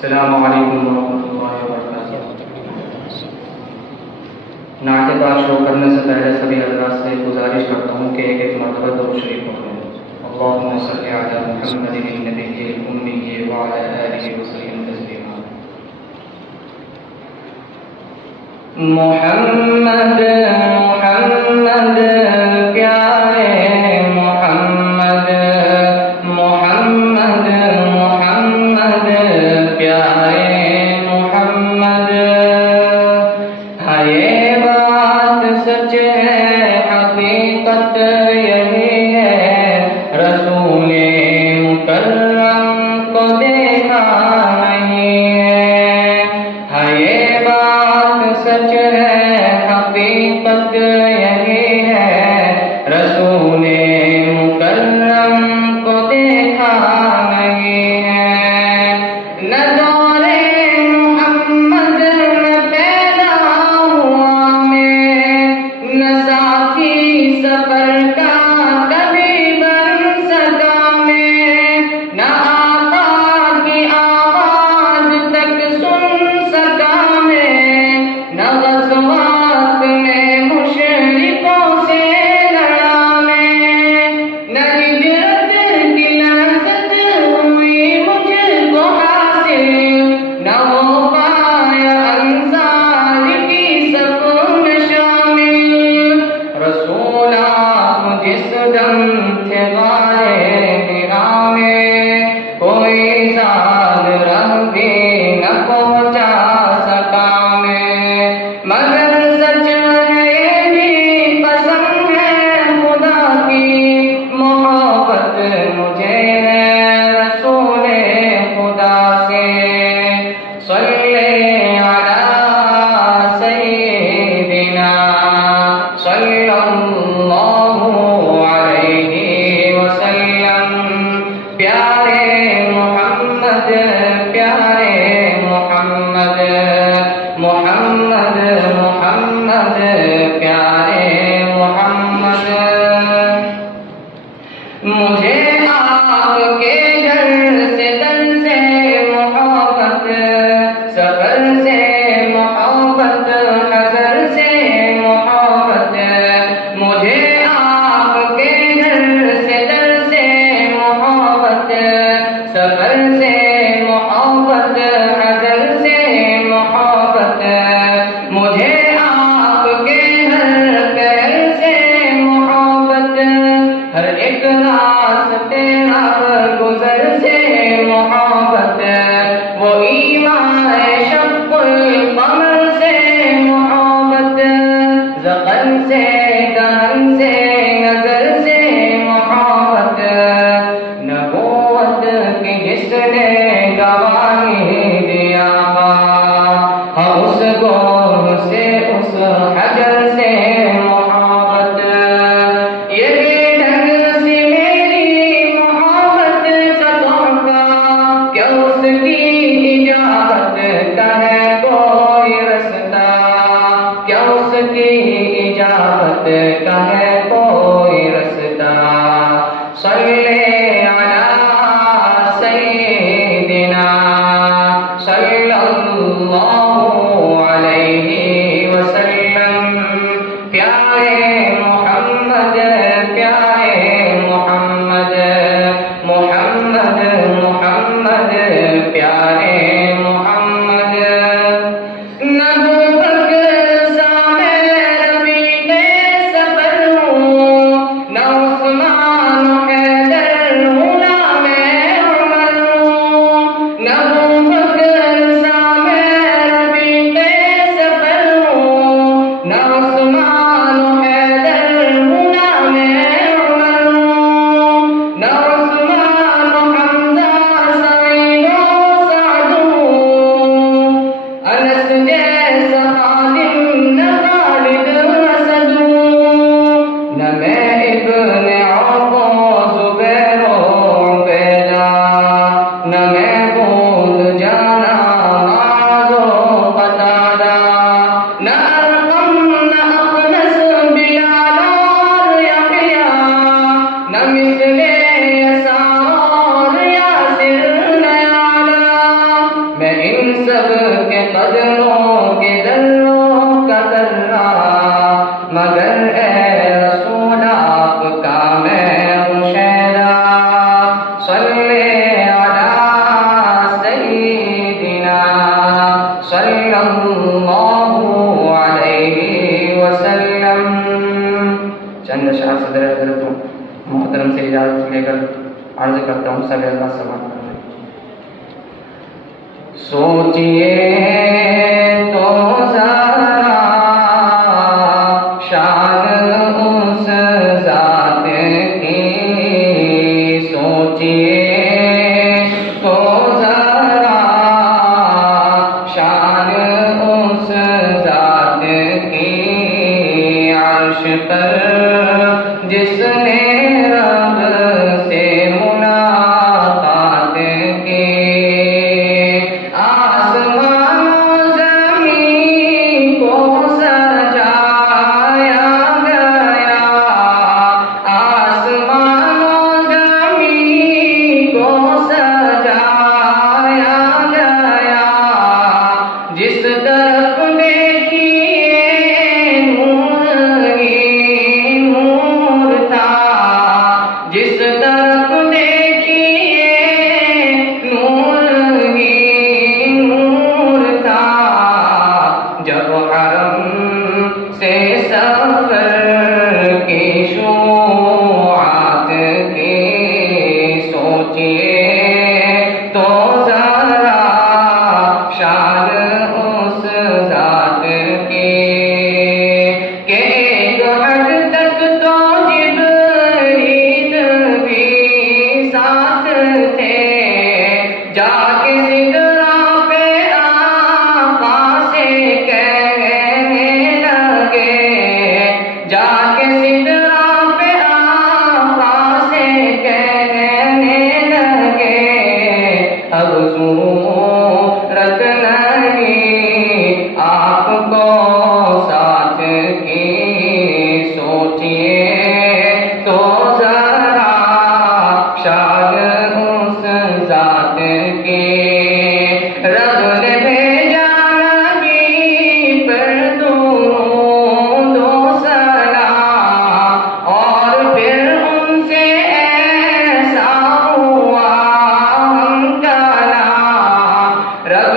السلام علیکم ورحمۃ اللہ وبرکاتہ۔ نعت پاک شروع کرنے سے پہلے سبھی حضرات سے گزارش کرتا ہوں کہ ایک مرتبہ درود شریف پڑھیں۔ اللہم صلی علی محمد النبی الأمی وعلی آلہ وسلم تسلیما۔ محمد محمد پیارے محمد محمد محمد پیارے محمد، ہاں یہ بات سچ ہے حقیقت یہی ہے، رسول مکرم کو دیکھا نہیں ہے، ہاں یہ بات سچ ہے حقیقت یہی ہے، رسول مکرم کو دیکھا نہیں ہے۔ نہ دور محمد میں پیدا ہوا میں، نہ ساتھی سفر کا کبھی بن سکا میں، نہ آقا کی آواز تک سن سکا میں، نہ غزوات میں مشرکوں سے لڑا میں، نہ ہجرت کی لذت ہوئی مجھ کو حاصل، نہ ہو پایا انصار کی صف میں شامل۔ رسول آپ جس دم تھے غارِ حرا میں، کوئی زاد رہ بھی نہ پہنچا سکا میں، مگر سچ ہے یہ بھی پسند ہے خدا کی محبت مجھے ہے رسول خدا سے۔ صلی علی سیدنا صلی اللہ علیہ وسلم، پیارے محمد پیارے محمد محمد محمد پیارے محمد۔ مجھے آپ کے گھر سے در سے محبت، سفر سے محبت، حضر سے محبت، مجھے آپ کے گھر سے در سے محبت، سفر سے محبت، حضر سے محبت، مجھے آپ کے ہر پہر سے محبت، ہر ایک راستے ہر گزر سے محبت، وہ ایمان شق القمر سے محبت، زغن سے دہن سے نظر سے محبت، نبوت کی جس نے گواہی دیا ہاں اس گوہ سے اس حجر سے محبت، یہ بے ڈھنگ سی میری محبت کا تحفہ، کیا اس کی اجابت کا ہے کوئی رستہ، کیا اس کی اجابت کا ہے کوئی رستہ۔ صلی علی سیدنا صلی اللہ علیہ وسلم، پیارے محمد پیارے محمد محمد محمد پیارے محمد۔ نبوت سا میں رفیق سفر ہوں، ہے ان سب کے قدروں کے ذروں کا ذرہ، مگر اے رسول آپ کا میں ہوں شہرا۔ صلی علی سیدنا صلی اللہ علیہ وسلم۔ چند اشعار صدر حضرت محترم سے اجازت لے کر عرض کرتا ہوں، صلی اللہ سلام۔ سوچئے تو ذرا شان اس ذات کی، سوچئے تو ذرا شان اس ذات کی، عرش پر جس نے رب سے ملاقات کی، آسمان و زمین کو سجایا گیا، آسمان و زمین کو سجایا گیا، جس طرف دیکھیے نور ہی نور تھا، جس طرف دیکھیے نور ہی نور تھا، جب حرم سے سفر کی شروعات کی، سوچئے تو ذرا شان اس ذات کی، کہ ایک حد تک تو جبریل بھی ساتھ تھے، جا کے سدرا پہ آقا سے کہنے لگے، جا کے سدرا پہ آقا سے کہنے لگے، اب صورت نہیں آپ کو ساتھ کی، سوچئے تو ذرا شان اس ذات کی، رب نے بھیجا نبی پر درود و سلام، اور پھر ان سے ایسا ہوا ہم کلام، رب